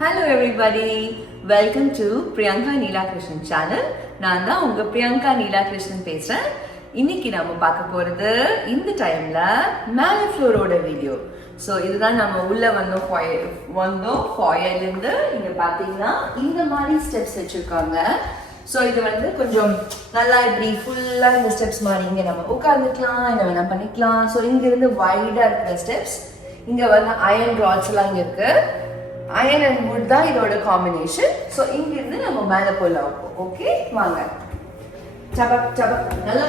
Hello everybody, welcome to Priyanka Neela Krishnan channel. நான் தான் உங்க பிரியங்கா நீலா கிருஷ்ணன் பேசுறேன். இன்னைக்கு நாம பார்க்க போறது இந்த டைம்ல மேல ஃப்ளோரோட வீடியோ. ஸோ இதுதான் நம்ம உள்ள வந்தோம் ஃபாயர்ல இருந்து. இங்க பாத்தீங்கன்னா இந்த மாதிரி ஸ்டெப்ஸ் வச்சிருக்காங்க. ஸோ இது வந்து கொஞ்சம் நல்லா இப்படி ஃபுல்லா இந்த ஸ்டெப்ஸ் மாதிரி இங்க நம்ம உட்காந்துக்கலாம், என்ன வேணா பண்ணிக்கலாம். ஸோ இங்க இருந்து வைடா இருக்கிற ஸ்டெப்ஸ், இங்க வந்து அயன் ராட்ஸ் எல்லாம் இங்க இருக்கு. அயன் அண்ட் வுட் தான் இதோட காம்பினேஷன். ஸோ இங்கிருந்து நம்ம மேலே போகலாம். ஓகே வாங்க. சபக் சபக் நல்ல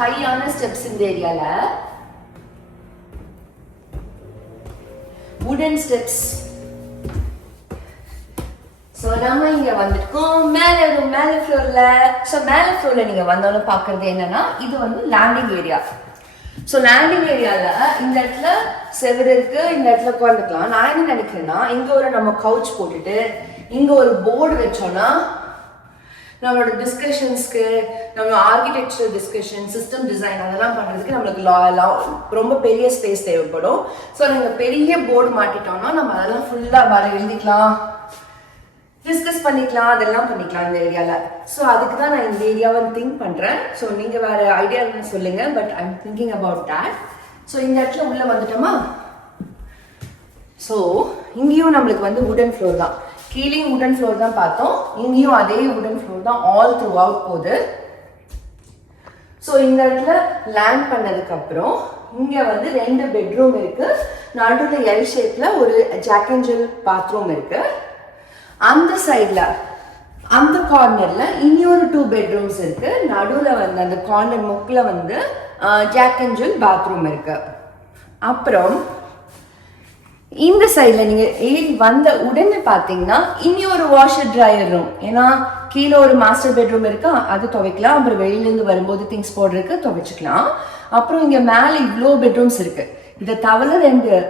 ஹையான ஸ்டெப்ஸ் இந்த ஏரியால. வுடன் ஸ்டெப்ஸ். ஸோ நம்ம இங்க வந்துருக்கோம் மேலே ஃப்ளோர்ல. ஸோ மேலே ஃப்ளோர்ல நீங்க வந்தோன்னு பாக்குறது என்னன்னா, இது வந்து லேண்டிங் ஏரியா. ஸோ லேண்டிங் ஏரியால இந்த இடத்துல செவரு இருக்கு, இந்த இடத்துல உட்காந்துக்கலாம். நான் என்ன நினைக்கிறேன்னா, இங்க ஒரு நம்ம கவுச் போட்டுட்டு இங்க ஒரு போர்டு வச்சோம்னா நம்மளோட டிஸ்கஷன்ஸ்க்கு, நம்ம ஆர்கிடெக்சரல் டிஸ்கஷன், சிஸ்டம் டிசைன் அதெல்லாம் பண்றதுக்கு நம்மளுக்கு ரொம்ப பெரிய ஸ்பேஸ் தேவைப்படும். ஸோ நீங்க பெரிய போர்டு மாட்டிட்டோம்னா நம்ம அதெல்லாம் ஃபுல்லா வர எழுதிக்கலாம், டிஸ்கஸ் பண்ணிக்கலாம், அதெல்லாம் பண்ணிக்கலாம் இந்த ஏரியால. ஸோ அதுக்கு தான் நான் இந்த ஏரியாவை திங்க் பண்றேன். ஸோ நீங்க வேற ஐடியா சொல்லுங்க, but I am thinking about that. So இந்த இடத்துல உள்ள வந்துட்டோமா. ஸோ இங்கேயும் நம்மளுக்கு வந்து வுடன் ஃப்ளோர் தான். கீழேயும் வுடன் ஃப்ளோர் தான் பார்த்தோம், இங்கேயும் அதே வுடன் ஃப்ளோர் தான் ஆல் த்ரூ அவுட் போகுது. ஸோ இந்த இடத்துல லேண்ட் பண்ணதுக்கு அப்புறம் இங்க வந்து 2 பெட்ரூம் இருக்கு. நடுவில் எல் ஷேப்ல ஒரு ஜாக் அண்ட் ஜில் பாத்ரூம் இருக்கு. அந்த சைட்ல அந்த கார்னர்ல இன்னொரு 2 பெட்ரூம்ஸ் இருக்கு. நடுவில் வந்து அந்த கார்னர் முக்கில் வந்து ஜாக் அண்ட் ஜில் பாத்ரூம் இருக்கு. அப்புறம் இந்த சைட்ல நீங்க ஏறி வந்த உடனே பாத்தீங்கன்னா இன்னொரு வாஷர் ட்ரையர் ரூம். ஏன்னா கீழே ஒரு மாஸ்டர் பெட்ரூம் இருக்கு, அது துவைக்கலாம். அப்புறம் வெளியிலேருந்து வரும்போது திங்ஸ் போடுறதுக்கு துவைச்சிக்கலாம். அப்புறம் இங்க மேல இவ்வளோ பெட்ரூம்ஸ் இருக்கு. இதை தவிர 2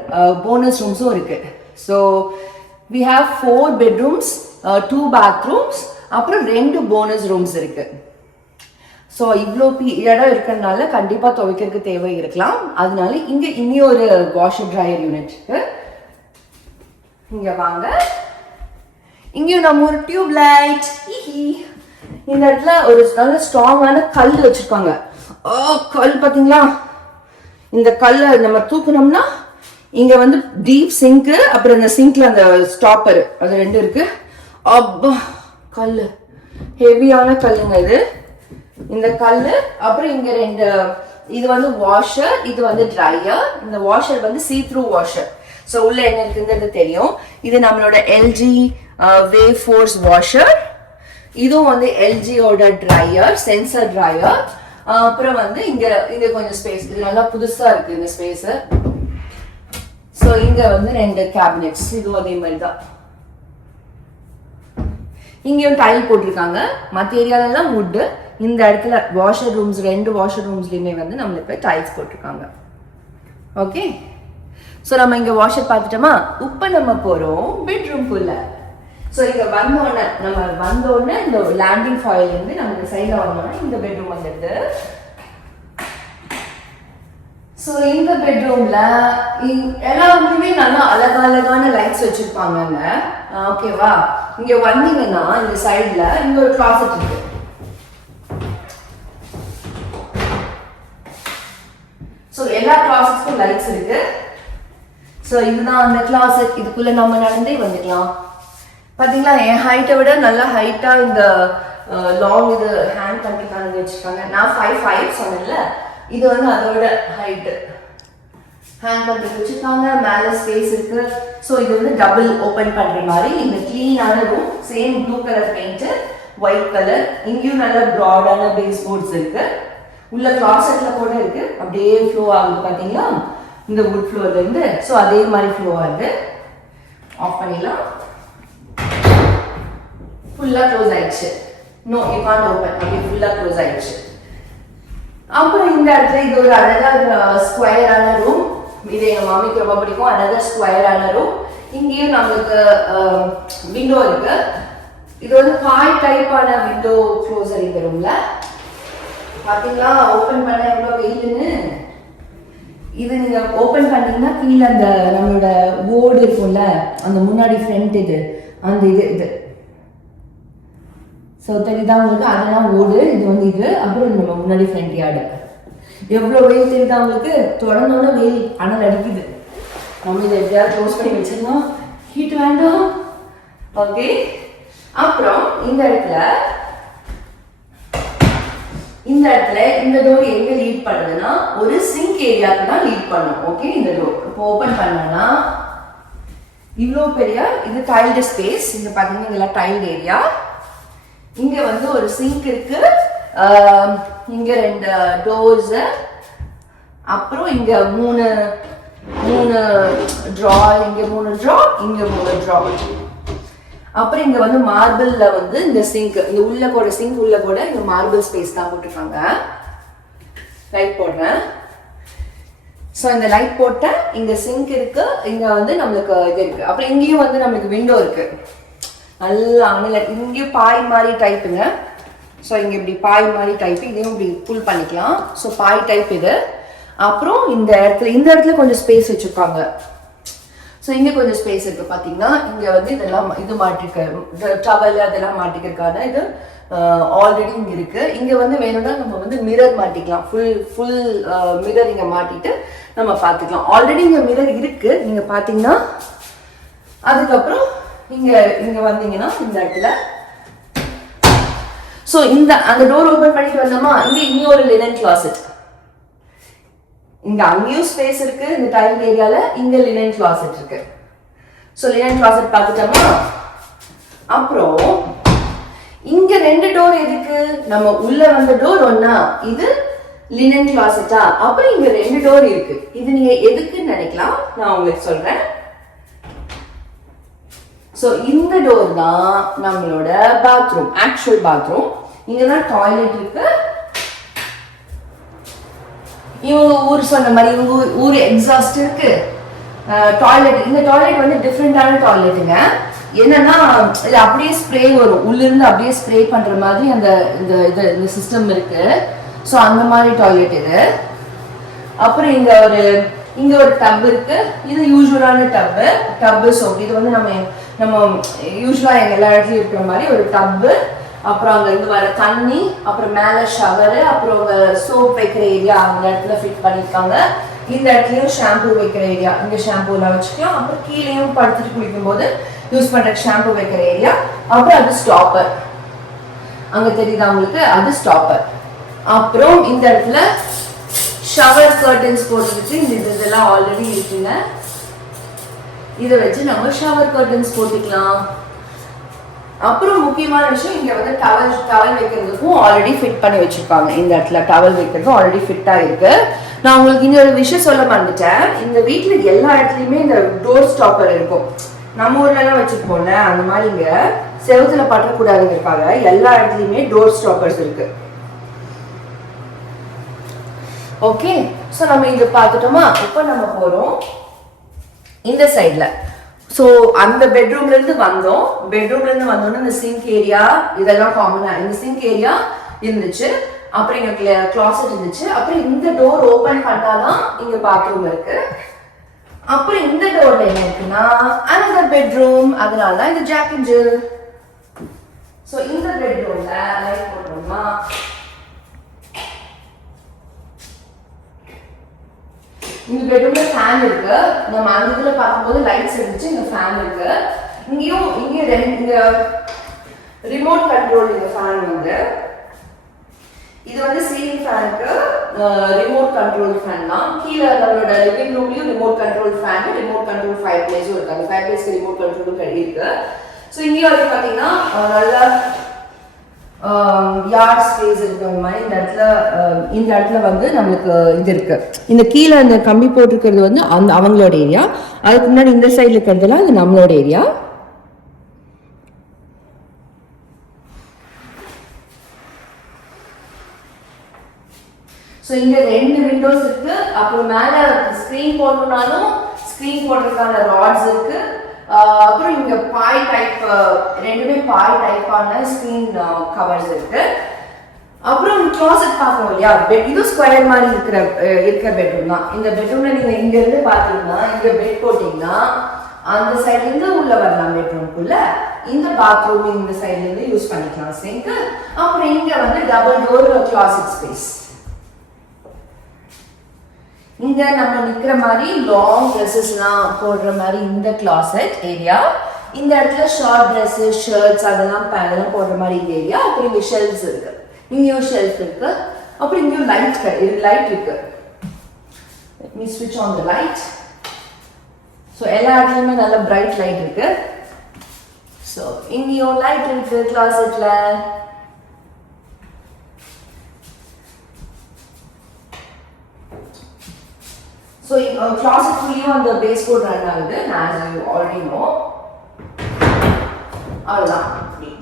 போனஸ் ரூம்ஸும் இருக்கு. So we have 4 bedrooms, 2 bathrooms, அப்புறம் 2 போனஸ் ரூம்ஸ் இருக்கு. ஸோ இவ்வளோ இடம் இருக்கிறதுனால கண்டிப்பா துவைக்கிறதுக்கு தேவை இருக்கலாம். அதனால இங்க இனி ஒரு வாஷர் ட்ரையர் யூனிட் இருக்கு. இங்க வாங்க. இங்கேயும் நம்ம ஒரு டியூப் லைட். இந்த இடத்துல ஒரு நல்ல ஸ்ட்ராங்கான கல் வச்சிருக்காங்க. கல் பாத்தீங்களா? இந்த கல்லை நம்ம தூக்கணும்னா இங்க வந்து டீப் சிங்க், அப்புறம் இந்த சிங்க்ல அந்த ஸ்டாப்பர், அது 2 இருக்கு. அப்பா கல்லு ஹெவியான கல்லுங்க இது. இந்த கல்லு அப்புறம் இங்க 2 இது வந்து வாஷர், இது வந்து ட்ரையர். இந்த வாஷர் வந்து சீ த்ரூ வாஷர். ஸோ உள்ள என்ன இருக்குங்கிறது தெரியும். இது நம்மளோட எல்ஜி வேவ் ஃபோர்ஸ் வாஷர். இதுவும் வந்து எல்ஜியோட ட்ரையர், சென்சர் ட்ரையர். அப்புறம் வந்து இங்க கொஞ்சம் ஸ்பேஸ், இது நல்லா புதுசா இருக்கு இந்த ஸ்பேஸ். ஸோ இங்க வந்து 2 கேபினெட்ஸ், இதுவும் அதே மாதிரி தான். இங்கேயும் டைல் போட்டிருக்காங்க. மற்ற ஏரியாலெல்லாம் வுட்டு. இந்த இடத்துல வாஷர் ரூம்ஸ், 2 வாஷர் ரூம்ஸ்லயுமே வந்து நம்மளுக்கு டைல்ஸ் போட்டிருக்காங்க. ஓகே, ஸோ நம்ம இங்க வாஷர் பார்த்துட்டோமா. இப்போ நம்ம போறோம் பெட்ரூம்குள்ள. ஸோ இங்க வந்தோடனே இந்த லேண்டிங் ஃபாயில் இருந்து நமக்கு சைட்ல வந்தோம்னா இந்த பெட்ரூம் வந்துடுது. ஸோ இந்த பெட்ரூம்ல எல்லாருமே நல்லா அழகான லைட்ஸ் வச்சிருப்பாங்க. ஓகேவா? இங்க வந்தீங்கன்னா இந்த சைட்ல இங்க ஒரு கிளாசெட் இருக்கு. ஸோ எல்லா கிளாசெட்ஸ்க்கும் லைட்ஸ் இருக்கு. ஸோ இதுதான் அந்த கிளாசெட். இதுக்குள்ள நம்ம நடந்தே வந்துக்கலாம். பாத்தீங்களா, என் ஹைட்டை விட நல்லா ஹைட்டா இந்த லாங் இது ஹேண்ட் பண்ணிருக்காங்க வச்சிருக்காங்க. நான் 5'5" சொன்னேன்ல, இது வந்து அதோட ஹைட். ஹேண்ட் பண்ணி வச்சிருக்காங்க. மேல ஸ்பேஸ் இருக்கு. ஸோ இது வந்து டபுள் ஓபன் பண்ற மாதிரி. இந்த கிளீனான room, same blue colour paint, white colour. இங்கேயும் நல்ல ப்ராடான பேஸ் போர்ட்ஸ் இருக்கு. உள்ள கிளாசெட்ல கூட இருக்கு. அப்படியே ஃப்ளோ ஆகுது பாத்தீங்களா, இந்த வுட் ஃப்ளோர்ல இருந்து. ஸோ அதே மாதிரி ஃப்ளோ ஆகுது. ஆஃப் பண்ணிடலாம். ஃபுல்லா க்ளோஸ் ஆயிடுச்சு. No, you can't open. அப்படியே ஃபுல்லா க்ளோஸ் ஆயிடுச்சு. அப்புறம் இந்த இடத்துல இது ஒரு அழகா ஸ்கொயரான ரூம். இது எங்க மாமிக்கு ரொம்ப பிடிக்கும். அழகா ஸ்கொயரான ரூம். இங்கேயும் நம்மளுக்கு விண்டோ இருக்கு. இது வந்து காய் டைப்பான விண்டோ க்ளோசர் இந்த ரூம்ல. பாத்தீங்களா, ஓபன் பண்ண எவ்வளவு வெயில்னு. இது நீங்க ஓபன் பண்ணீங்கன்னா கீழே அந்த நம்மளோட ஓடு இருக்கும்ல, அந்த முன்னாடி ஃப்ரண்ட் இது அந்த இது ஸோ தெரியுதா உங்களுக்கு? அதெல்லாம் ஓடு, இது வந்து இது, அப்புறம் நம்ம முன்னாடி ஃப்ரண்ட் யார்டு. எவ்வளோ வெயில் தெரியுதா உங்களுக்கு? தொடர்ந்தோட வெயில் அனல் அடிக்குது. நம்ம இதை எப்படியாவது க்ளோஸ் பண்ணி வச்சிருந்தோம், ஹீட் வேண்டாம். ஓகே, அப்புறம் இந்த இடத்துல இந்த டோர் எங்க லீட் பண்ணுதுன்னா ஒரு சிங்க் ஏரியாவுக்கு தான் லீட் பண்ணும். ஓகே, இந்த டோர் இப்போ ஓபன் பண்ணோம்னா இவ்வளோ பெரிய இது டைல்டு ஸ்பேஸ். இங்க பாத்தீங்கன்னா இதெல்லாம் டைல்டு ஏரியா. இங்க வந்து ஒரு சிங்க் இருக்கு, இங்க 2 டோர்ஸ், அப்புறம் இங்க மூணு ட்ரா, இங்க 3 ட்ரா, இங்க 3 ட்ரா. அப்புறம் இங்க வந்து மார்பிள்ல வந்து இந்த சிங்க், இந்த உள்ள கூட சிங்க் உள்ள கூட இந்த மார்பிள் ஸ்பேஸ் தான் போட்டிருக்காங்க. லைட் போடுறேன். ஸோ இந்த லைட் போட்ட இங்க சிங்க் இருக்கு, இங்க வந்து நம்மளுக்கு இது இருக்கு. அப்புறம் இங்கேயும் வந்து நம்மளுக்கு விண்டோ இருக்கு. நல்லா இங்கேயும் பாய் மாதிரி டைப்புங்க. ஸோ இங்க இப்படி பாய் மாதிரி டைப், இதையும் இப்படி புல் பண்ணிக்கலாம். ஸோ பாய் டைப் இது. அப்புறம் இந்த இடத்துல கொஞ்சம் ஸ்பேஸ் வச்சிருக்காங்க. ஸோ இங்கே கொஞ்சம் ஸ்பேஸ் இருக்குது பார்த்தீங்கன்னா. இங்கே வந்து இதெல்லாம் இது மாட்டிருக்க டவல் அதெல்லாம் மாட்டிக்கிறதுக்கான இது ஆல்ரெடி இங்கே இருக்குது. இங்கே வந்து வேணும்னா நம்ம வந்து மிரர் மாட்டிக்கலாம். ஃபுல் மிரர் இங்கே மாட்டிட்டு நம்ம பார்த்துக்கலாம். ஆல்ரெடி இங்கே மிரர் இருக்குது நீங்கள் பார்த்தீங்கன்னா. அதுக்கப்புறம் இங்கே வந்தீங்கன்னா இந்த இடத்துல ஸோ அந்த டோர் ஓப்பன் பண்ணிட்டு வந்தோமா, இங்கே இன்னொரு லினன் கிளாசெட். இங்க அங்கேயும் ஸ்பேஸ் இருக்கு இந்த டைல் ஏரியால. இங்க லினன் கிளாசெட் இருக்கு. சோ லினன் கிளாசெட் பார்த்துட்டோமா. அப்புறம் இங்க 2 டோர் எதுக்கு? நம்ம உள்ள வந்த டோர் ஒண்ணா, இது லினன் கிளாசெட்டா. அப்புறம் இங்க 2 டோர் இருக்கு. இது நீங்க எதுக்குன்னு நினைக்கலாம், நான் உங்களுக்கு சொல்றேன். சோ இந்த டோர் தான் நம்மளோட பாத்ரூம், ஆக்சுவல் பாத்ரூம். இங்க தான் டாய்லெட் இருக்கு. இவங்க ஊர் சொன்ன மாதிரி இவங்க ஊர் எக்ஸாஸ்ட் இருக்கு. டாய்லெட், இந்த டாய்லெட் வந்து டிஃப்ரெண்டான டாய்லெட்டுங்க. என்னன்னா இது அப்படியே ஸ்ப்ரே வரும், உள்ள இருந்து அப்படியே ஸ்ப்ரே பண்ற மாதிரி அந்த இந்த சிஸ்டம் இருக்கு. ஸோ அந்த மாதிரி டாய்லெட் இது. அப்புறம் இங்க ஒரு டப் இருக்கு. இது யூஸ்வலான டப்பு சோப். இது வந்து நம்ம யூஸ்வலா எங்க எல்லா இடத்துலயும் இருக்கிற மாதிரி ஒரு டப்பு. அப்புறம் அங்க இருந்து வர தண்ணி, அப்புறம் மேல ஷவர், அப்புறம் சோப் வைக்கிற ஏரியா அந்த இடத்துல ஃபிட் பண்ணிருக்காங்க. இந்த இடத்துலயும் ஷாம்பு வைக்கிற ஏரியா, இங்க ஷாம்பு எல்லாம் வச்சுக்கலாம். அப்புறம் கீழேயும் படுத்துட்டு குளிக்கும் போது யூஸ் பண்ற ஷாம்பு வைக்கிற ஏரியா. அப்புறம் அது ஸ்டாப்பர், அங்க தெரியுதா உங்களுக்கு? அது ஸ்டாப்பர். அப்புறம் இந்த இடத்துல ஷவர் கர்டன்ஸ் போட்டுருக்கு. இதெல்லாம் ஆல்ரெடி இருக்குங்க. இதை வச்சு நம்ம ஷவர் கர்டன்ஸ் போட்டுக்கலாம். அப்புறம் முக்கியமான விஷயம், இங்க வந்து டவல் வைக்கிறதுக்கும் ஆல்ரெடி ஃபிட் பண்ணி வச்சிருக்காங்க. இந்த இடத்துல டவல் வைக்கிறதுக்கும் ஆல்ரெடி ஃபிட்டா இருக்கு. நான் உங்களுக்கு இங்க ஒரு விஷயம் சொல்ல மறந்துட்டேன். இந்த வீட்டுல எல்லா இடத்துலயுமே இந்த டோர் ஸ்டாப்பர் இருக்கும். நம்ம ஊர்ல எல்லாம் வச்சிருப்போம்ல, அந்த மாதிரி இங்க செவத்துல பற்றக்கூடாதுங்கிறதுக்காக எல்லா இடத்துலயுமே டோர் ஸ்டாப்பர்ஸ் இருக்கு. ஓகே, சோ நம்ம இங்க பார்த்துட்டோமா. இப்போ நம்ம போறோம் இந்த சைட்ல. ஸோ அந்த பெட்ரூம்ல இருந்து வந்தோம்னா இந்த சிங்க் ஏரியா இதெல்லாம் காமனா இந்த சிங்க் ஏரியா இருந்துச்சு. அப்புறம் இங்க கிளாசெட் இருந்துச்சு. அப்புறம் இந்த டோர் ஓபன் பண்ணாதான் இங்க பாத்ரூம் இருக்கு. அப்புறம் இந்த டோர்ல என்ன இருக்குன்னா another பெட்ரூம். அதனாலதான் இந்த ஜாக் அண்ட் ஜில். ஸோ இந்த பெட்ரூம்ல லைட் போட்டோம்னா இந்த பெட்ரூம்ல ஃபேன் இருக்கு. நம்ம அந்த இதுல பார்க்கும்போது லைட்ஸ் இருந்துச்சு. இந்த ஃபேன் இருக்கு. இங்க ரிமோட் கண்ட்ரோல். இந்த ஃபேன் வந்து இது வந்து சீலிங் ஃபேனுக்கு ரிமோட் கண்ட்ரோல் ஃபேன் தான். கீழே நம்மளோட லிவிங் ரூம்லயும் remote control fan, remote control fire பிளேஸும் இருக்கு. அந்த ஃபயர் பிளேஸ்க்கு ரிமோட் கண்ட்ரோலும் இருக்கு. ஸோ இங்கேயும் வந்து பாத்தீங்கன்னா நல்லா யார்ட் ஸ்பேஸ் இருக்கிற மாதிரி இந்த இடத்துல வந்து நம்மளுக்கு இது இருக்கு. இந்த கீழே அந்த கம்பி போட்டிருக்கிறது வந்து அவங்களோட ஏரியா. அதுக்கு முன்னாடி இந்த சைட்ல இருக்கிறதுலாம் அது நம்மளோட ஏரியா. ஸோ இங்க 2 விண்டோஸ் இருக்கு. அப்புறம் மேல ஸ்கிரீன் போடணும்னாலும் ஸ்கிரீன் போடுறதுக்கான ராட்ஸ் இருக்கு. அப்புறம் இங்க பாய் டைப், ரெண்டுமே பாய் டைப்பான ஸ்கிரீன் கவர்ஸ் இருக்கு. அப்புறம் கிளாசெட் பார்க்கணும் இல்லையா, இது ஸ்கொயர் மாதிரி இருக்கிற பெட்ரூம் தான். இந்த பெட்ரூம்ல நீங்க இங்க இருந்து பாத்தீங்கன்னா இங்க பெட் போட்டீங்கன்னா அந்த சைட்ல இருந்து உள்ள வரலாம் பெட்ரூம்க்குள்ள. இந்த பாத்ரூம் இந்த சைட்ல இருந்து யூஸ் பண்ணிக்கலாம் சிங்க். அப்புறம் இங்க வந்து டபுள் டோர் கிளாசெட் ஸ்பேஸ். இங்க நம்ம நிக்கிற மாதிரி லாங் ட்ரெஸ்ஸஸ்லாம் போடுற மாதிரி இந்த கிளாசெட் ஏரியா. இந்த இடத்துல ஷார்ட் ட்ரெஸ் ஷர்ட்ஸ் அதெல்லாம் போடுற மாதிரி இந்த ஏரியா. அப்புறம் இங்க ஷெல்ஃப்ஸ் இருக்கு, இங்கேயும் ஷெல்ஃப் இருக்கு. அப்புறம் இங்கேயும் லைட் இருக்கு. Let me switch on the light. So எல்லா இடத்துலயுமே நல்ல பிரைட் லைட் இருக்கு. So இங்கேயும் லைட் இருக்கு கிளாசெட்ல. So closet fully-யும் அந்த பேஸ் கோட் ரன் ஆகுது, as you already know. அவ்வளவுதான்,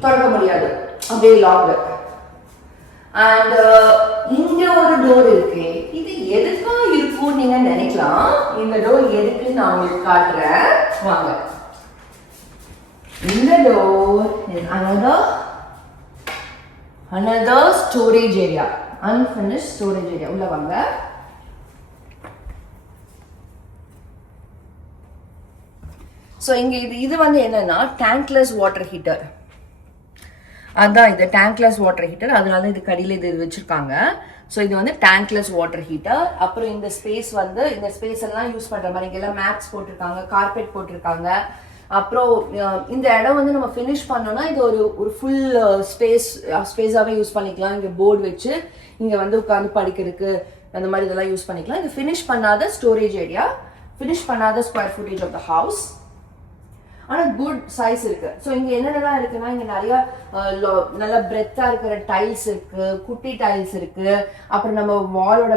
திறக்க முடியாது, அப்படியே லாக்டு. அண்ட் இங்க ஒரு டோர் இருக்கு. இது எதுக்கா இருக்கும் நீங்க நினைக்கலாம். இந்த டோர் எதுக்கு நான் உங்களுக்கு காட்டுறேன் வாங்க. இந்த door another storage area, unfinished storage area. உள்ள வாங்க. ஸோ இங்கே இது வந்து என்னன்னா டேங்க்லெஸ் வாட்டர் ஹீட்டர். அதுதான் இது டேங்க்லெஸ் வாட்டர் ஹீட்டர், அதனால இது கடியில் இது வச்சிருக்காங்க. ஸோ இது வந்து டேங்க்லெஸ் வாட்டர் ஹீட்டர். அப்புறம் இந்த ஸ்பேஸ் வந்து இந்த ஸ்பேஸ் எல்லாம் யூஸ் பண்ணுற மாதிரி இங்கெல்லாம் மேட்ஸ் போட்டிருக்காங்க, கார்பெட் போட்டிருக்காங்க. அப்புறம் இந்த இடம் வந்து நம்ம ஃபினிஷ் பண்ணோம்னா இது ஒரு ஃபுல் ஸ்பேஸாகவே யூஸ் பண்ணிக்கலாம். இங்கே போர்டு வச்சு இங்கே வந்து உட்காந்து படிக்கிறதுக்கு அந்த மாதிரி இதெல்லாம் யூஸ் பண்ணிக்கலாம். இது ஃபினிஷ் பண்ணாத ஸ்டோரேஜ் ஏரியா, ஃபினிஷ் பண்ணாத square footage of the house. ஆனால் குட் சைஸ் இருக்கு. ஸோ இங்கே என்னென்னலாம் இருக்குன்னா இங்கே நிறைய நல்ல பிரெத்தா இருக்கிற டைல்ஸ் இருக்கு, குட்டி டைல்ஸ் இருக்கு. அப்புறம் நம்ம வாலோட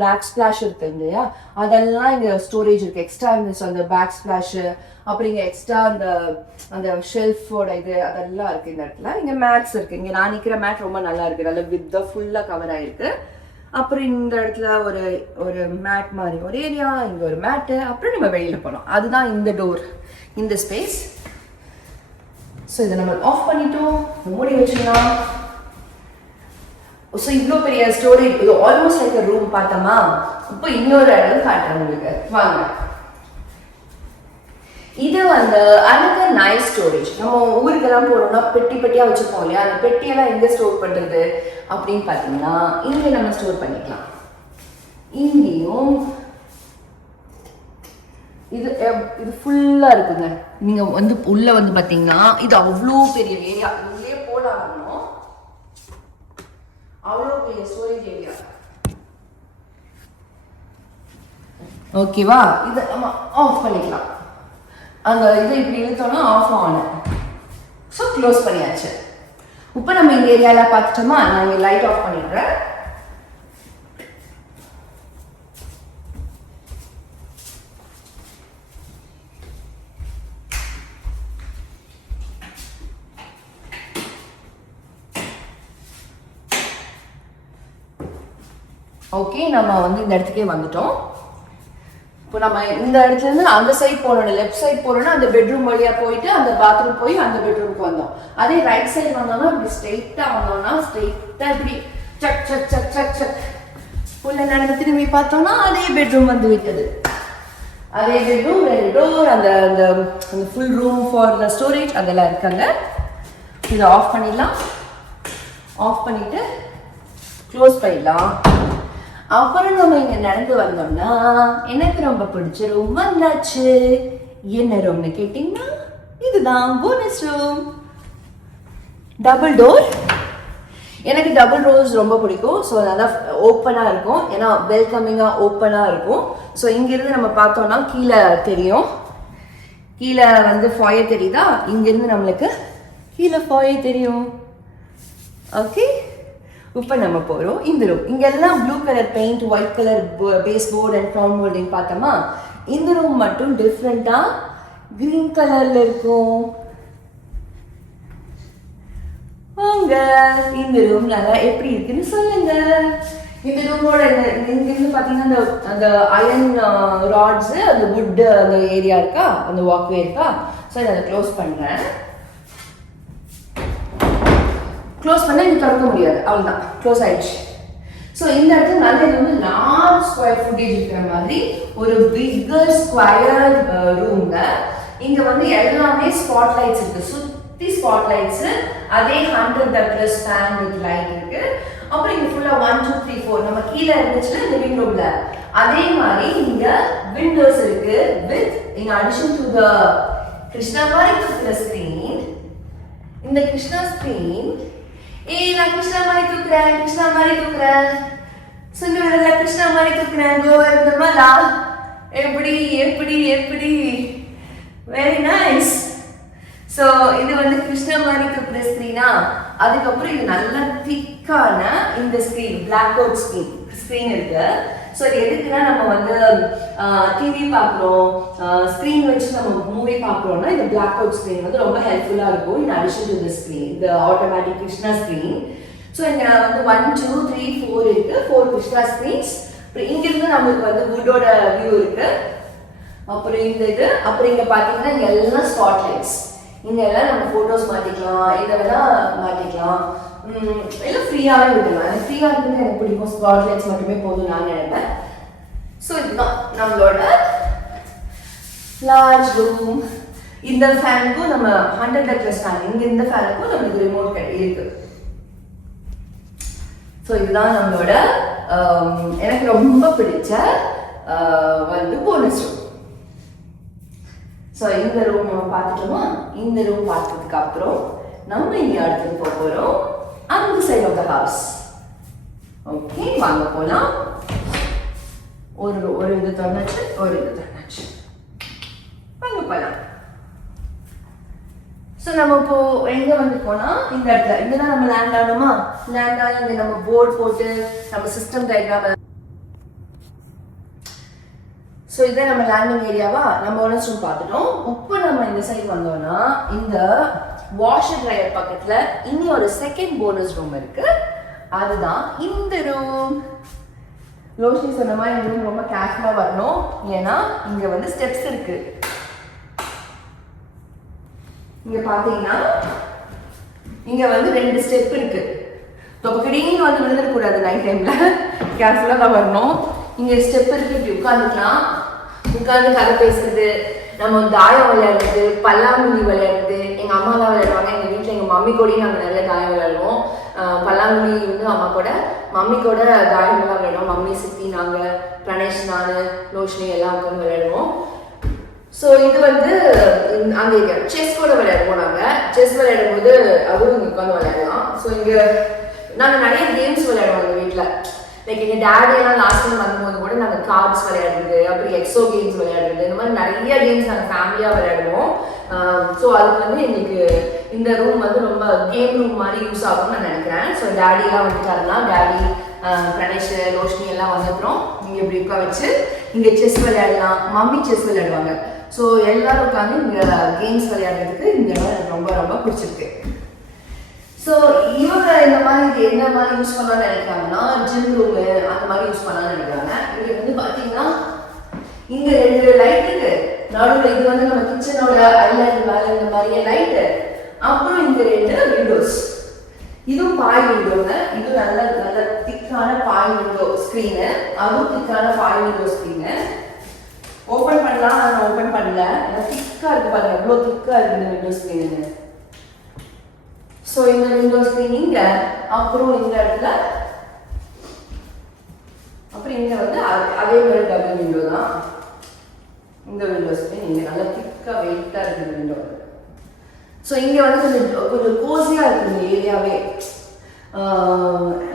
பேக் ஸ்பிளாஷ் இருக்கு இல்லையா, அதெல்லாம் இங்கே ஸ்டோரேஜ் இருக்கு. எக்ஸ்ட்ரா இருந்துச்சு அந்த பேக் ஸ்பிளாஷ். அப்புறம் இங்கே எக்ஸ்ட்ரா அந்த ஷெல்ஃபோட இது அதெல்லாம் இருக்கு இந்த இடத்துல. இங்கே மேட்ஸ் இருக்கு. இங்கே நான் நிற்கிற மேட் ரொம்ப நல்லா இருக்கு, நல்ல வித் ஃபுல்லாக கவர் ஆயிருக்கு. அப்புறம் இந்த இடத்துல ஒரு மேட் மாதிரி ஒரு ஏரியா, இங்க ஒரு மேட்டு. அப்புறம் நம்ம வெளியில போனோம், அதுதான் இந்த டோர், இந்த ஸ்பேஸ். ஸோ இதை நம்ம ஆஃப் பண்ணிட்டோம், மூடி வச்சுக்கலாம். ஸோ இவ்வளோ பெரிய ஸ்டோரேஜ், இது ஆல்மோஸ்ட் லைக் ரூம் பார்த்தோமா. இப்போ இன்னொரு இடம் காட்டுறேன் உங்களுக்கு வாங்க. இது வந்து another nice ஸ்டோரேஜ். நம்ம ஊருக்கெல்லாம் போறோம்னா பெட்டி பெட்டியா வச்சுப்போம் இல்லையா, அந்த பெட்டியெல்லாம் எங்க ஸ்டோர் பண்றது அப்படின்னு பாத்தீங்கன்னா இங்க நம்ம ஸ்டோர் பண்ணிக்கலாம். இங்கேயும் இது ஃபுல்லா இருக்குங்க. நீங்க வந்து உள்ள வந்து பாத்தீங்கன்னா இது அவ்வளோ பெரிய ஏரியா, உள்ளே போலாம், அவ்வளோ பெரிய ஸ்டோரேஜ் ஏரியா. ஓகேவா, இதை நம்ம ஆஃப் பண்ணிக்கலாம். அந்த இது இப்படி இழுத்தோம்னா ஆஃப் ஆன. ஸோ க்ளோஸ் பண்ணியாச்சு. இப்போ நம்ம இந்த ஏரியாவில் பார்த்துட்டோமா, நான் இங்கே லைட் ஆஃப் பண்ணிடுறேன். ஓகே, நம்ம வந்து இந்த இடத்துக்கே வந்துட்டோம். இப்போ நம்ம இந்த இடத்துல இருந்து அந்த சைட் போனோம், லெஃப்ட் சைட் போனோம்னா அந்த பெட்ரூம் வழியா போயிட்டு அந்த பாத்ரூம் போய் அந்த பெட்ரூமுக்கு வந்தோம். அதே ரைட் சைடு வந்தோம்னா இப்படி ஸ்ட்ரெயிட்டா வந்தோம்னா ஸ்ட்ரெயிட்டா இப்படி சக் சக் சக் சக் சக் உள்ள நடந்து திரும்பி பார்த்தோம்னா அதே பெட்ரூம் வந்து விட்டது. அதே பெட்ரூம், ரெண்டு டோர், அந்த அந்த full room for the storage அதெல்லாம் இருக்காங்க. இதை ஆஃப் பண்ணிடலாம். ஆஃப் பண்ணிட்டு க்ளோஸ் பண்ணிடலாம். அப்புறம் நம்ம இங்க நடந்து வந்தோம்னா எனக்கு ரொம்ப பிடிச்ச ரூம் வந்தாச்சு. என்ன ரூம்னு கேட்டீங்கன்னா இதுதான் போனஸ் ரூம். Double door. எனக்கு டபுள் டோர்ஸ் ரொம்ப பிடிக்கும். ஸோ நல்லா ஓப்பனாக இருக்கும், ஏன்னா வெல்கமிங்காக ஓப்பனாக இருக்கும். ஸோ இங்கிருந்து நம்ம பார்த்தோம்னா கீழே தெரியும், கீழே வந்து ஃபாயர் தெரியுதா, இங்கிருந்து நம்மளுக்கு கீழே ஃபாயர் தெரியும். ஓகே, இப்போ நம்ம போகிறோம் இந்த ரூம். இங்கெல்லாம் blue colour paint, white colour base board and crown moulding பார்த்தோமா. இந்த ரூம் மட்டும் டிஃப்ரெண்ட்டாக க்ரீன் கலரில் இருக்கும். வாங்க இந்த ரூம் நல்லா எப்படி இருக்குன்னு சொல்லுங்க. இந்த ரூமோட இங்கிருந்து பார்த்தீங்கன்னா அந்த அயன் ராட்ஸு, அந்த வுட்டு அந்த ஏரியா இருக்கா, அந்த வாக்வே இருக்கா. ஸோ இதை க்ளோஸ் பண்ணுறேன். க்ளோஸ் பண்ணால் இங்கே திறக்க முடியாது, அவ்வளோதான், க்ளோஸ் ஆயிடுச்சு. ஸோ இந்த இடத்துல நல்ல இது வந்து லார்ஜ் ஸ்கொயர் ஃபுட்டேஜ் இருக்கிற மாதிரி ஒரு பிக்கர் ஸ்கொயர் ரூம்ல இங்க வந்து எல்லாமே ஸ்பாட் லைட்ஸ் இருக்கு, சுத்தி ஸ்பாட் லைட்ஸ், அதே 100 டக்லஸ் ஃபேன் வித் லைட் இருக்கு. அப்புறம் இங்க ஃபுல்லா 1 2 3 4 நம்ம கீழே இருந்துச்சுன்னா லிவிங் ரூம்ல அதே மாதிரி இங்க விண்டோஸ் இருக்கு with in addition to the Krishna மாதிரி இருக்கிற ஸ்கிரீன். இந்த கிருஷ்ணா ஸ்கிரீன் நான் கிருஷ்ணா மாதிரி தூக்குறேன் சுந்தரல கிருஷ்ணா மாதிரி தூக்குறேன் கோவர்தமலா எப்படி எப்படி எப்படி வெரி நைஸ். ஸோ இது வந்து கிருஷ்ணா மாதிரி தூக்குற ஸ்க்ரீனா. அதுக்கப்புறம் இது நல்ல திக்கான இந்த ஸ்க்ரீன் பிளாக் அவுட் ஸ்க்ரீன் இருக்கு. ஸோ இது எதுக்குன்னா நம்ம வந்து டிவி பார்க்குறோம், ஸ்க்ரீன் வச்சு நம்ம மூவி பார்க்குறோம்னா இந்த பிளாக் அவுட் ஸ்க்ரீன் வந்து ரொம்ப ஹெல்ப்ஃபுல்லாக இருக்கும். In addition to the screen இந்த ஆட்டோமேட்டிக் கிருஷ்ணா ஸ்க்ரீன். ஸோ இங்கே வந்து 1 2 3 4 இருக்கு, 4 கிருஷ்ணா ஸ்க்ரீன்ஸ். அப்புறம் இங்கிருந்து நம்மளுக்கு வந்து வுட்டோட வியூ இருக்கு. அப்புறம் இந்த இது, அப்புறம் இங்கே பார்த்தீங்கன்னா இங்கே எல்லாம் ஸ்பாட் லைட்ஸ், இங்கே எல்லாம் நம்ம ஃபோட்டோஸ் மாட்டிக்கலாம், இதை வேணா மாட்டிக்கலாம், எல்லாம் ஃப்ரீயாகவே விடலாம். எனக்கு ஃப்ரீயாக இருக்குன்னு எனக்கு பிடிக்கும், ஸ்பாட் லைட்ஸ் மட்டுமே போதும் நான் நினைப்பேன். ஸோ இதுதான் நம்மளோட லார்ஜ் ரூம். இந்த ஃபேனுக்கும் நம்ம 100 டக்லஸ் ஃபேன், இங்கே இந்த ஃபேனுக்கும் நம்மளுக்கு ரிமோட் இருக்கு. ஸோ இதுதான் நம்மளோட எனக்கு ரொம்ப பிடிச்ச வந்து போனஸ் ரூம். ஸோ இந்த ரூம் நம்ம பார்த்துட்டோமா? இந்த ரூம் பார்த்ததுக்கு அப்புறம் நம்ம இங்கே அடுத்தது போக போகிறோம் அந்த side of the house. Okay, வாங்க போகலாம். ஒரு இது திறந்தாச்சு, ஒரு இது திறந்தாச்சு, வாங்க போகலாம். ஸோ நம்ம இப்போ எங்கே வந்து போனால் இந்த இடத்துல இங்கதான் நம்ம லேண்ட் ஆகணுமா? லேண்ட் ஆகி இங்கே நம்ம போர்டு போட்டு நம்ம சிஸ்டம் டயக்ராம். ஸோ இதை நம்ம லேண்டிங் ஏரியாவா நம்ம ஓனர்ஸ் ரூம் பார்த்துட்டோம். இப்போ நம்ம இந்த சைடு வந்தோம்னா இந்த வாஷர் ட்ரையர் பக்கத்தில் இனி ஒரு செகண்ட் போனஸ் ரூம் இருக்கு. அதுதான் இந்த ரூம். லோஷி சொன்ன மாதிரி இந்த ரூம் ரொம்ப கேர்ஃபுல்லாக வரணும், ஏன்னா இங்கே வந்து ஸ்டெப்ஸ் இருக்கு. இங்க பாத்தீங்கன்னா இங்க வந்து 2 ஸ்டெப் இருக்கு. தொப்பக்கடின்னு வந்து விழுந்துடக்கூடாது, நைட் டைம்ல கேர்ஃபுல்லா தான் வரணும். இங்க ஸ்டெப் இருக்கு, இப்படி உட்காந்துக்கலாம், உட்காந்து கதை பேசுறது, நம்ம தாயம் விளையாடுறது, பல்லாங்குழி விளையாடுறது. எங்க அம்மா தான் விளையாடுவாங்க, எங்க வீட்டுல எங்க மம்மி கூடயும் நாங்க நிறைய தாயம் விளையாடுவோம். பல்லாங்குழி வந்து அம்மா கூட, மம்மி கூட தாயம்லாம் விளையாடுவோம். மம்மி சித்தி நாங்க, பிரணேஷ் நானு லோஷினி எல்லாம் உட்காந்து விளையாடுவோம். ஸோ இது வந்து அங்கே செஸ் கூட விளையாடுவோம். நாங்கள் செஸ் விளையாடும் போது அதுவும் இங்கே உட்காந்து விளையாடலாம். ஸோ இங்கே நாங்கள் நிறைய கேம்ஸ் விளையாடுவோம் எங்கள் வீட்டில். லைக் எங்கள் டேடியெல்லாம் லாஸ்ட் டைம் வரும்போது கூட நாங்கள் கார்ட்ஸ் விளையாடுறது, அப்புறம் எக்ஸோ கேம்ஸ் விளையாடுறது, இந்த மாதிரி நிறைய கேம்ஸ் நாங்கள் ஃபேமிலியாக விளையாடுவோம். ஸோ அதுக்கு வந்து எங்களுக்கு இந்த ரூம் வந்து ரொம்ப கேம் ரூம் மாதிரி யூஸ் ஆகும்னு நான் நினைக்கிறேன். ஸோ டேடியெல்லாம் வந்துட்டாருன்னா டேடி, பிரணேஷ், ரோஷினி எல்லாம் வந்தப்புறம் இங்கே இப்படி உட்கார வச்சு இங்கே செஸ் விளையாடலாம். மம்மி செஸ் விளையாடுவாங்க. ஸோ எல்லாரும் உட்காந்து இங்கே கேம்ஸ் விளையாடுறதுக்கு இந்த இடம் எனக்கு ரொம்ப ரொம்ப பிடிச்சிருக்கு. ஸோ இவங்க இந்த மாதிரி இது என்ன மாதிரி யூஸ் பண்ணலாம்னு நினைக்கிறாங்கன்னா ஜிம் ரூமு அந்த மாதிரி யூஸ் பண்ணலாம்னு நினைக்கிறாங்க. இங்கே வந்து பார்த்தீங்கன்னா இங்கே 2 லைட் இருக்கு, நடுவில் இது வந்து நம்ம கிச்சனோட ஐலாண்ட் மேலே இந்த மாதிரியே லைட்டு, அப்புறம் இந்த 2 விண்டோஸ். இதுவும் பாய் விண்டோங்க, இது நல்ல நல்ல திக்கான பாய் விண்டோ ஸ்க்ரீனு, அதுவும் திக்கான பாய் விண்டோ ஸ்க்ரீனு. ஓப்பன் பண்ணலாம், நான் ஓப்பன் பண்ணல, ஏன்னா திக்கா இருக்கு பாருங்க, எவ்வளோ திக்கா இருக்கு இந்த விண்டோ ஸ்க்ரீனு. ஸோ இந்த விண்டோ ஸ்க்ரீன் இங்க, அப்புறம் இந்த இடத்துல, அப்புறம் இங்க வந்து அதே மாதிரி டபுள் விண்டோ தான். இந்த விண்டோ ஸ்க்ரீன் இங்க நல்லா திக்கா வெயிட்டா இருக்கு இந்த விண்டோ. ஸோ இங்க வந்து கொஞ்சம் கோசியா இருக்கு இந்த ஏரியாவே.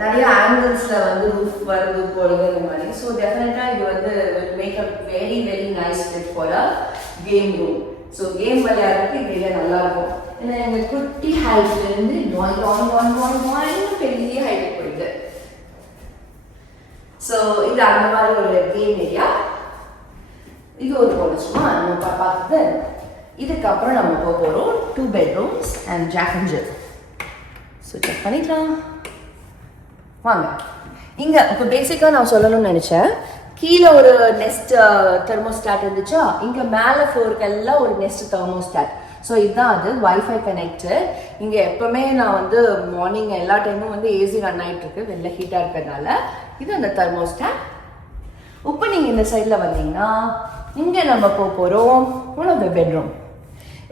நிறைய ஆங்கிள்ஸ்ல வந்து ரூஃப் வருது போடுது இந்த மாதிரி. ஸோ டெஃபினட்டா இது வந்து make a very very nice place for a game room. So game விளையாடுறதுக்கு இது ஏரியா நல்லா இருக்கும். ஏன்னா எங்க குட்டி ஹைட்ல இருந்து பெரிய ஹைட் போயிடுது. ஸோ இது அந்த மாதிரி ஒரு கேம் ஏரியா. இது ஒரு போனச்சுமா நம்ம பார்த்தது. இதுக்கப்புறம் நம்ம போக போகிறோம் 2 bedrooms and Jack and Jill. So check பண்ணிக்கலாம் வாங்க. இங்கே இப்போ பேசிக்காக நான் சொல்லணும்னு நினச்சேன், கீழே ஒரு நெஸ்ட் தெர்மோஸ்டாட் இருந்துச்சா, இங்கே மேலே ஃப்ளோருக்கெல்லாம் ஒரு நெஸ்ட் தெர்மோஸ்டாட். ஸோ இதுதான் அது வைஃபை கனெக்டட். இங்கே எப்பவுமே நான் வந்து மார்னிங் எல்லா டைமும் வந்து ஏசி ரன் ஆகிட்டு இருக்கு, வெளில ஹீட்டாக இருக்கிறதுனால. இது அந்த தெர்மோஸ்டாட். இப்போ நீங்கள் இந்த சைடில் வந்தீங்கன்னா இங்கே நம்ம போகிறோம் ஒன் ஆஃப் த பெட்ரூம்.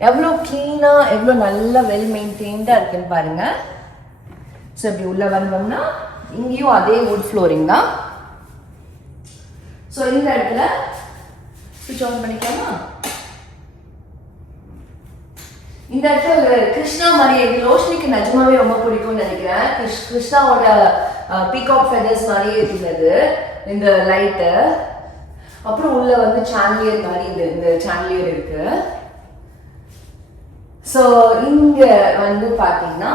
எவ்வளோ க்ளீனாக எவ்வளோ நல்லா வெல் மெயின்டைன்டாக இருக்குன்னு பாருங்க. ஸோ இப்படி உள்ளே வந்தோம்னா இங்கேயும் அதே வுட் ஃப்ளோரிங் தான். ஸோ இந்த இடத்துல ஸ்விட்ச் ஆன் பண்ணிக்கலாமா? இந்த இடத்துல கிருஷ்ணா மாதிரி ரோஷினிக்கு நிஜமாவே ரொம்ப பிடிக்கும்னு நினைக்கிறேன். கிருஷ்ணாவோட பீகாக் ஃபெதர்ஸ் மாதிரியே இருக்கிறது இந்த லைட்டு. அப்புறம் உள்ள வந்து சாண்டிலியர் மாதிரி இந்த சாண்டிலியர் இருக்கு. ஸோ இங்க வந்து பாத்தீங்கன்னா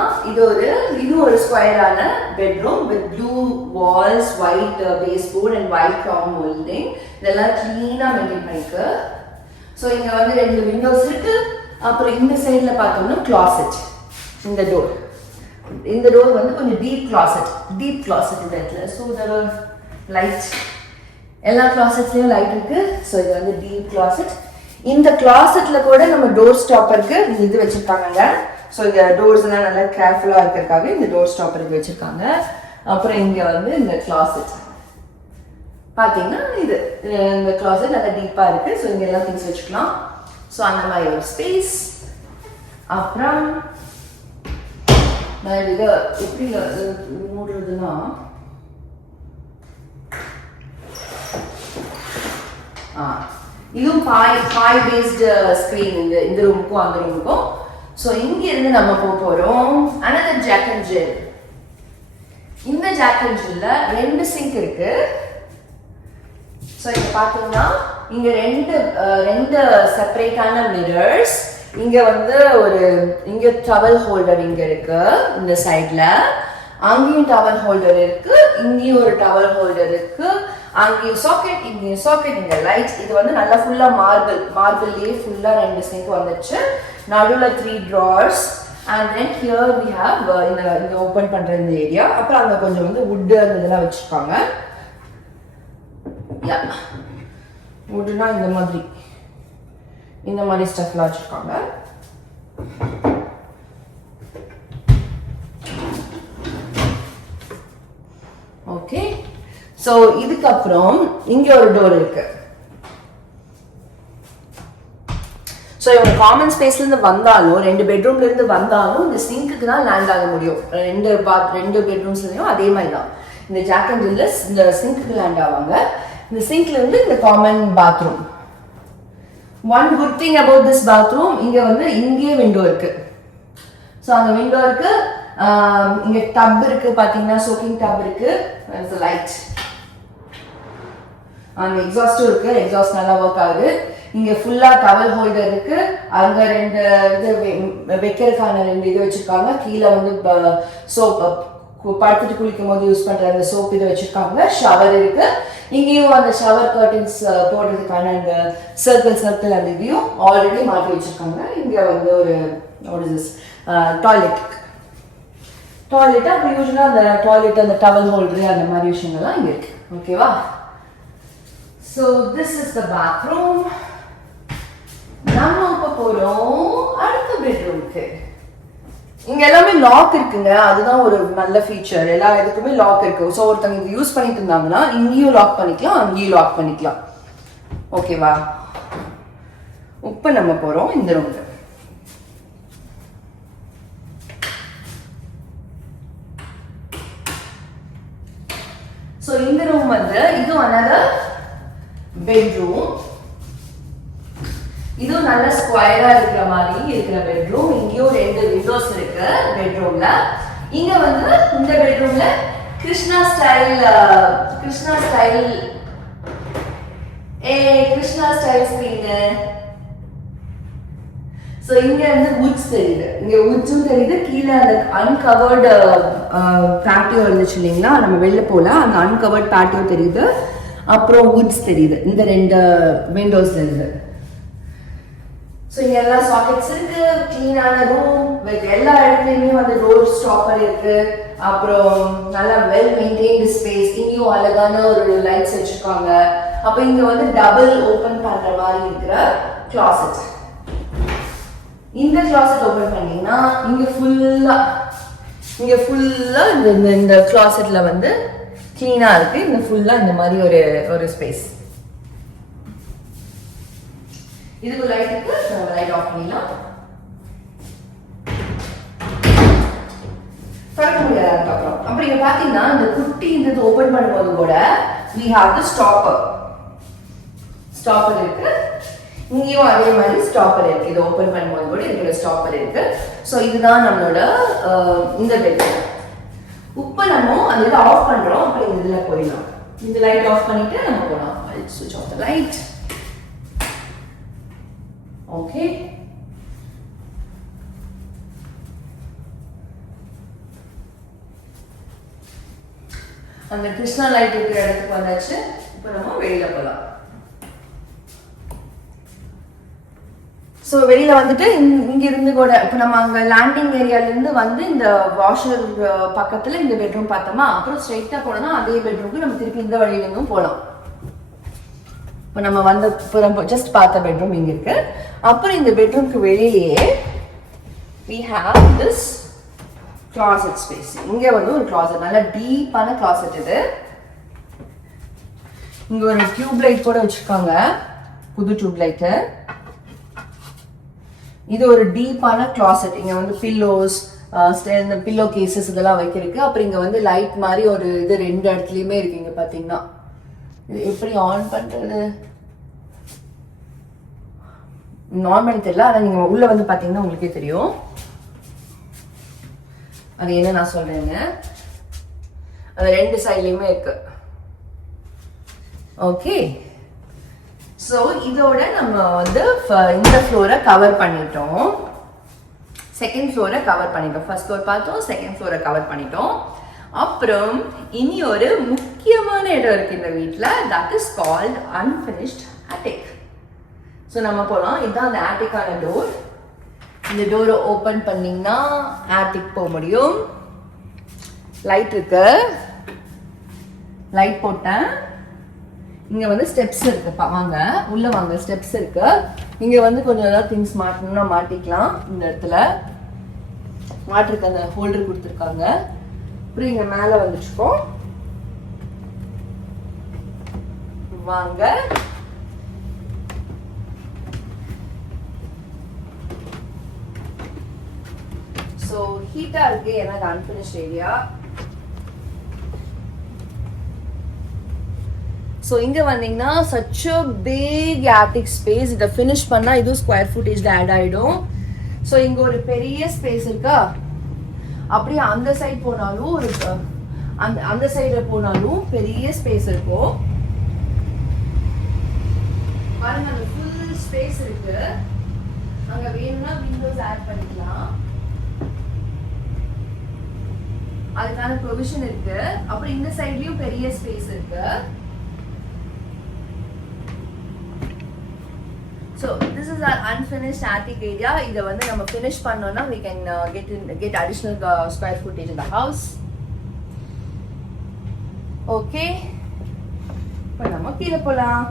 இது ஒரு ஸ்கொயரான bedroom with blue walls, white baseboard and white crown moulding. இதெல்லாம் கிளீனா மெயின்டைன் பண்ணிருக்கு. ஸோ இங்க வந்து 2 விண்டோஸ் இருக்கு. அப்புறம் இந்த சைடில் பார்த்தோம்னா கிளாசெட். இந்த டோர் வந்து கொஞ்சம் டீப் கிளாசெட் இந்த இடத்துல. ஸோ இதோட லைட் எல்லா கிளாசெட்ஸ்லையும் லைட் இருக்கு. ஸோ இது வந்து டீப் கிளாசெட். இந்த கிளாசெட்ல கூட நம்ம டோர் ஸ்டாப்பருக்கு இது வச்சிருக்காங்க. ஸோ இந்த டோர்ஸ் எல்லாம் நல்லா கேர்ஃபுல்லாக இருக்கிறதுக்காக இந்த டோர் ஸ்டாப்பருக்கு வச்சிருக்காங்க. அப்புறம் இங்க வந்து இந்த கிளாசெட் பார்த்தீங்கன்னா இந்த கிளாசெட் நல்லா டீப்பாக இருக்கு. ஸோ இங்க எல்லாம் திங்ஸ் வச்சுக்கலாம். ஸோ அந்த மாதிரி ஒரு ஸ்பேஸ். அப்புறம் நான் இதை எப்படி மூடுறதுன்னா இதுவும் பாய் பேஸ்டு ஸ்க்ரீன் இந்த ரூமுக்கும் அந்த ரூமுக்கும். ஸோ இங்க இருந்து நம்ம போறோம் another jack and jill. இந்த ஜாக் அண்ட் ஜில்ல 2 சிங்க் இருக்கு. ஸோ இங்க பாத்தீங்கன்னா இங்க ரெண்டு செப்பரேட்டான மிரர்ஸ். இங்க வந்து இங்க டவல் ஹோல்டர் இங்க இருக்கு இந்த சைட்ல. அங்கேயும் டவல் ஹோல்டர் இருக்கு, இங்கேயும் ஒரு டவல் ஹோல்டர் இருக்கு. அங்கேயும் சாக்கெட், இங்கேயும் சாக்கெட், இங்க லைட். இது வந்து நல்லா ஃபுல்லா மார்பிள்லயே ஃபுல்லா 2 சிங்க் வந்துச்சு. நடுவுல 3 drawers and then here we have இந்த ஓபன் பண்ற இந்த ஏரியா. அப்புறம் அங்க கொஞ்சம் வந்து வுட் இதெல்லாம் வச்சிருக்காங்க. யா வுட்னா இந்த மாதிரி ஸ்டஃப்லாம் வச்சிருக்காங்க. ஓகே. ஸோ இதுக்கப்புறம் இங்க ஒரு டோர் இருக்கு. ஸோ இவங்க காமன் ஸ்பேஸ்ல இருந்து வந்தாலும் 2 பெட்ரூம்ல இருந்து வந்தாலும் இந்த சிங்க்குக்கு தான் லேண்ட் ஆக முடியும். 2 பெட்ரூம்ஸ்லயும் அதே மாதிரி தான். இந்த ஜாக் அண்ட் ஜில்ல இந்த சிங்க்குக்கு லேண்ட் ஆவாங்க. இந்த சிங்க்ல இருந்து இந்த common bathroom. One good thing about this bathroom, இங்க வந்து இங்கேயே விண்டோ இருக்கு. ஸோ அங்க விண்டோ இருக்கு. இங்க டப் இருக்கு, பாத்தீங்கன்னா சோக்கிங் டப் இருக்கு. லைட் அங்க எக்ஸாஸ்டும் இருக்கு. எக்ஸாஸ்ட் நல்லா ஒர்க் ஆகுது. இங்க ஃபுல்லா டவல் ஹோல்டர் இருக்கு. அங்க 2 இது வைக்கிறதுக்கான 2 இது வச்சிருக்காங்க. கீழே வந்து சோப் படுத்துட்டு குளிக்கும் போது யூஸ் பண்ற அந்த சோப் இது வச்சிருக்காங்க. ஷவர் இருக்கு. இங்கேயும் அந்த ஷவர் கர்டன்ஸ் போடுறதுக்கான அந்த சர்க்கிள் அந்த இதையும் ஆல்ரெடி மாட்டி வச்சிருக்காங்க. இங்க வந்து ஒரு டாய்லெட். அப்போ யூஸ்வலா அந்த டாய்லெட், அந்த டவல் ஹோல்டர், அந்த மாதிரி விஷயங்கள்லாம் இங்க இருக்கு. ஓகேவா? So this is the bathroom. நம்ம இப்ப போறோம் அடுத்த பெட்ரூம்க்கு. இங்க எல்லாமே லாக் இருக்குங்க. அதுதான் ஒரு நல்ல ஃபீச்சர். எல்லா இதுக்குமே லாக் இருக்கு. ஸோ ஒருத்தங்க இது யூஸ் பண்ணிட்டு இருந்தாங்கன்னா இங்கேயும் லாக் பண்ணிக்கலாம், அங்கேயும் லாக் பண்ணிக்கலாம். ஓகேவா? இப்ப நம்ம போறோம் இந்த ரூம்க்கு. ஸோ இந்த ரூம் வந்து இது another பெட்ரூம். இது நல்ல ஸ்கொயரா இருக்கிற மாதிரி இருக்கிற பெட்ரூம். இங்கேயும் 2 விண்டோஸ் இருக்கு பெட்ரூம்ல. இங்க வந்து இந்த பெட்ரூம்ல கிருஷ்ணா ஸ்டைல் ஸ்கிரீன். ஸோ இங்க வந்து வுட்ஸ் தெரியுது. இங்க வுட்ஸும் தெரியுது. கீழே அந்த அன்கவர்டு பேட்டியோ இருந்துச்சு இல்லைங்களா, நம்ம வெளில போல அந்த அன்கவர்ட் பேட்டியோ தெரியுது. அப்புறம் வுட்ஸ் தெரியுது இந்த 2 விண்டோஸ்ல இருந்து. ஸோ இங்க எல்லா சாக்கெட்ஸ் இருக்கு. கிளீனான ரூம் வித் எல்லா இடத்துலயுமே வந்து டோர் ஸ்டாப்பர் இருக்கு. அப்புறம் நல்லா வெல் மெயின்டைன்டு ஸ்பேஸ். இங்கேயும் அழகான ஒரு லைட்ஸ் வச்சிருக்காங்க. அப்ப இங்க வந்து டபுள் ஓபன் பண்ற மாதிரி இருக்கிற கிளாசெட். இந்த கிளாசெட் ஓபன் பண்ணீங்கன்னா இங்க ஃபுல்லா இந்த கிளாசெட்ல வந்து கிளீனா இருக்கு. இந்த ஃபுல்லா இந்த மாதிரி ஒரு ஸ்பேஸ். இதுக்கு லைட் இருக்கு. லைட் ஆஃப் பண்ணிடலாம். திறக்க முடியாது. அதுக்கப்புறம் அப்படி இங்க பாத்தீங்கன்னா இந்த குட்டி இந்த ஓபன் பண்ணும்போது கூட we have the stopper இருக்கு. இங்கேயும் அதே மாதிரி ஸ்டாப்பர் இருக்கு. இது ஓபன் பண்ணும்போது கூட இதுல ஸ்டாப்பர் இருக்கு. ஸோ இதுதான் நம்மளோட இந்த பெட். இப்போ நம்ம அந்த இதை ஆஃப் பண்றோம். அப்புறம் இதுல போயிடலாம். இந்த லைட் ஆஃப் பண்ணிட்டு நம்ம போகலாம். சுவிட்ச் ஆஃப் த லைட். ஓகே, அந்த கிருஷ்ணா லைட் இருக்கிற இடத்துக்கு வந்தாச்சு. இப்போ நம்ம வெளியில போகலாம். ஸோ வெளியில வந்துட்டு இங்க இருந்து கூட இப்போ நம்ம அங்க லேண்டிங் ஏரியால இருந்து வந்து இந்த வாஷர் பக்கத்துல இந்த பெட்ரூம் பார்த்தோமா, அப்புறம் ஸ்ட்ரைட்டா போனோம்னா அதே பெட்ரூம்க்கு நம்ம திருப்பி இந்த வழியில இருந்தும் போகலாம். இப்போ நம்ம வந்து ஜஸ்ட் பார்த்த பெட்ரூம் இங்க இருக்கு. அப்புறம் இந்த பெட்ரூம்க்கு வெளியிலேயே we have this closet space. இங்க வந்து ஒரு closet, நல்ல டீப்பான closet. இது இங்க ஒரு டியூப் லைட் கூட வச்சிருக்காங்க, புது டியூப் லைட். இது ஒரு டீப்பான closet. இங்க வந்து பில்லோஸ், இந்த பில்லோ கேசஸ் இதெல்லாம் வைக்கிறதுக்கு. அப்புறம் இங்க வந்து லைட் மாதிரி ஒரு இது ரெண்டு இடத்துலயுமே இருக்கு. இங்க பாத்தீங்கன்னா இது எப்படி ஆன் பண்றது நார்மல் தெரியல. ஆனா நீங்க உள்ள வந்து பாத்தீங்கன்னா உங்களுக்கே தெரியும் அது என்ன நான் சொல்றேங்க. அது ரெண்டு சைட்லயுமே இருக்கு. ஓகே, ஸோ இதோட நம்ம வந்து இந்த ஃப்ளோரை கவர் பண்ணிட்டோம். செகண்ட் ஃப்ளோரை கவர் பண்ணிட்டோம். ஃபர்ஸ்ட் ஃப்ளோர் பார்த்தோம், செகண்ட் ஃப்ளோரை கவர் பண்ணிட்டோம். அப்புறம் இனி ஒரு முக்கியமான இடம் இருக்கு இந்த வீட்டில். That is called unfinished அட்டிக். So நம்ம போகலாம். இதுதான் அந்த ஆட்டிக்கான டோர். இந்த டோரை ஓப்பன் பண்ணிங்கன்னா ஆட்டிக் போக முடியும். லைட் இருக்கு, லைட் போட்டேன். இங்க வந்து ஸ்டெப்ஸ் இருக்கு. வாங்க உள்ள வாங்க. ஸ்டெப்ஸ் இருக்கு. இங்க வந்து கொஞ்சம் ஏதாவது திங்ஸ் மாட்டணும்னா மாட்டிக்கலாம். இந்த இடத்துல மாட்டிருக்க அந்த ஹோல்டர் கொடுத்துருக்காங்க. அப்புறம் இங்க மேல வந்துச்சுக்கோம். வாங்க. ஸோ ஹீட்டா இருக்கு, ஏன்னா அது அன்ஃபினிஷ்ட் ஏரியா. ஸோ இங்க வந்தீங்கன்னா such a big attic space. இதை ஃபினிஷ் பண்ணா இதுவும் ஸ்கொயர் ஃபுட்டேஜ்ல ஆட் ஆயிடும். ஸோ இங்க ஒரு பெரிய ஸ்பேஸ் இருக்கா. அப்படியே அந்த சைடு போனாலும் ஒரு அந்த சைடுல போனாலும் பெரிய ஸ்பேஸ் இருக்கும். பாருங்க, அந்த ஃபுல் ஸ்பேஸ் இருக்கு. அங்க வேணும்னா விண்டோஸ் ஆட் பண்ணிக்கலாம். அதுக்கான ப்ரொவிஷன் இருக்கு. அப்புறம் இந்த சைட்லயும் பெரிய ஸ்பேஸ் இருக்கு. So this is our unfinished attic area. இத வந்து நம்ம finish பண்ணோம்னா we can get additional square footage in the house. Okay, இப்போ நம்ம கீழே போலாம்.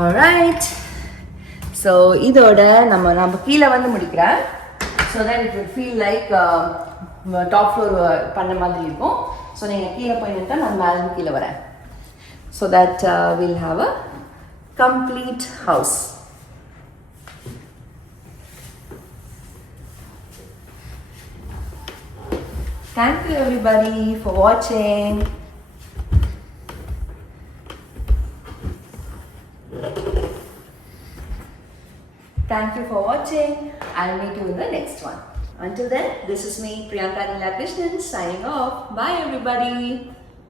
Alright, so இதோட நம்ம கீழே வந்து முடிக்கிறேன். So that it will feel like top floor பண்ண மாதிரி இருக்கும். So நீங்க கீழே போய் நின்றா நான் மேலே கீழே வரேன். So that we'll have a complete house. Thank you everybody for watching. Thank you for watching. I'll meet you in the next one. Until then, this is me, Priyanka Neela Krishnan, signing off. Bye everybody.